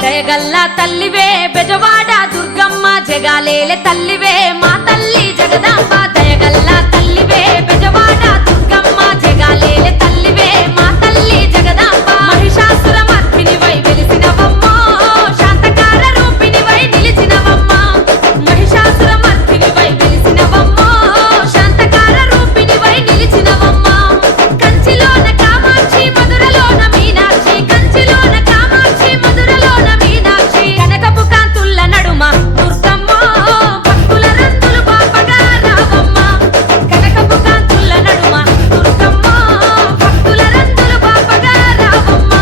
జయగల్లా తల్లివే బెజవాడ దుర్గమ్మ జగాలేలే తల్లివే మా తల్లి జగదాంబ దయగల్లా తల్లివే బెజవాడ దుర్గమ్మ జగాలేలే తల్లివే మా తల్లి జగదాంబ మహిషాసుర మర్దినివై వెలిసినవమ్మో శాంతకార రూపినివై నిలిచినవమ్మ మహిషాసుర మర్దినివై వెలిసినవమ్మో శాంతకార రూపినివై నిలిచినవమ్మ కంచిలోన కామాక్షి మధురలోన మీనాక్షి కంచిలోన కామాక్షి మధురలోన మీనాక్షి కనకపు కాంతుల్ల నడుమ దుర్గమ్మ భక్తుల రందులు బాపగా రావమ్మ కనకపు కాంతుల్ల నడుమ దుర్గమ్మ భక్తుల రందులు బాపగా రావమ్మ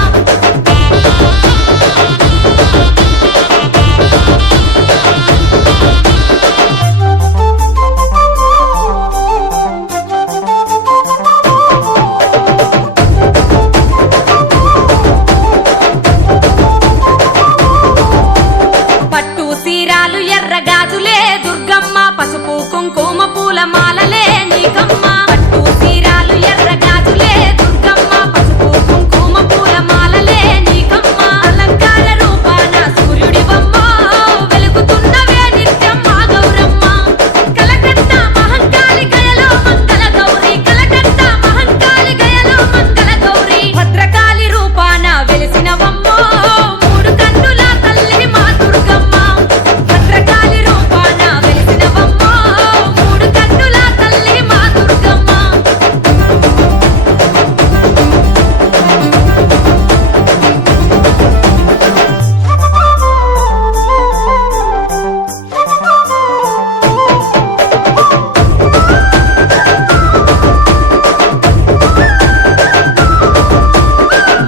పట్టు సీరాలు ఎర్ర గాజులే దుర్గమ్మ పసుపు కుంకుమ పూల మాలలే నీకమ్మ పట్టు సీరాలు ఎర్ర గాజులే దుర్గమ్మ పసుపు కుంకుమ పూల మాలలే నీకమ్మ అలంకార రూపాన సూర్యుడివమ్మ వెలుగుతున్నవే నిత్యం మా గౌరమ్మ కలకత్తా మహంకాళి గయలో మంగళ గౌరి కలకత్తా మహంకాళి గయలో మంగళ గౌరి భద్రకాళి రూపాన వెలిసినవమ్మో మూడు కన్నుల తల్లి మా దుర్గమ్మ భద్రకాళి రూపాన వెలిసినవమ్మో మూడు కన్నుల తల్లి మా దుర్గమ్మ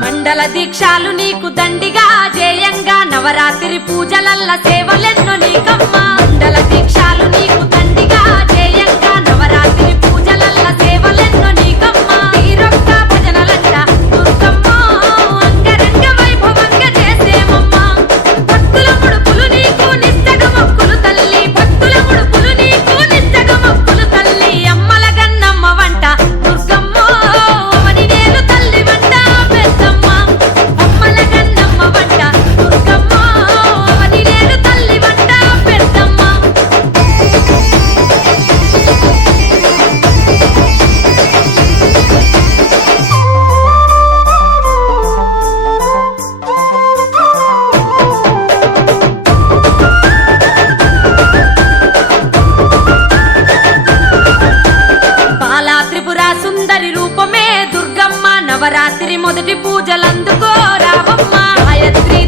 మండల దీక్షాలు నీకు దండిగా జేయంగా నవరాత్రి పూజలల్ల సేవలెన్నో నీకమ్మ మండల దీక్షాలు నీకు దండిగా జేయంగా నవరాత్రి పూజలల్ల సేవలెన్నో నీకమ్మ తీరొక్క భజనలంట దుర్గమ్మ అంగరంగ వైభవంగా చేసేమమ్మ భక్తుల ముడుపులు నీకు నిష్టగ మొక్కులు తల్లి భక్తుల ముడుపులు నీకు నిష్టగ మొక్కులు తల్లి అమ్మల గన్నమ్మ వంట దుర్గమ్మ అవని నేలు తల్లి వంట పెద్దమ్మ అమ్మల గన్నమ్మ వంట దుర్గమ్మ అవని నేలు తల్లి వంట పెద్దమ్మ బాలా త్రిపుర సుందరి రూపమే దుర్గమ్మ నవరాత్రి మొదటి పూజలందుకో రావమ్మ గాయత్రి